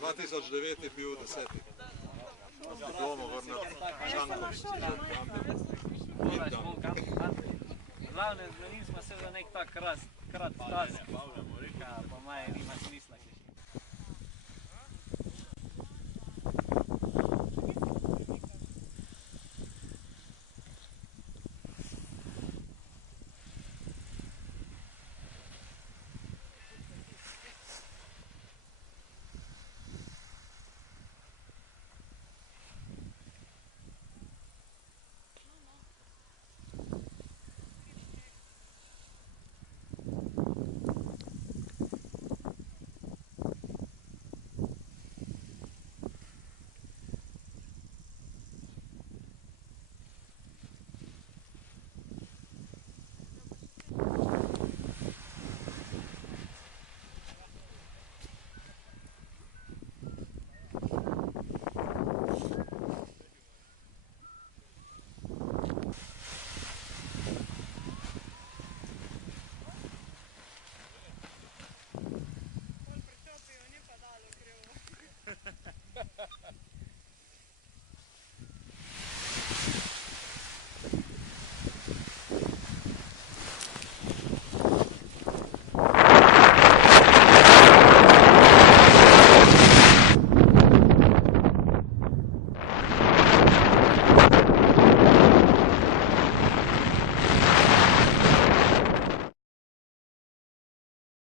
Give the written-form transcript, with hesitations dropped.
2009 je bil 10. Domo vrnil Žanko. Glavne, zmenim smo se za nek tak krat staze, pa maj nima smisla.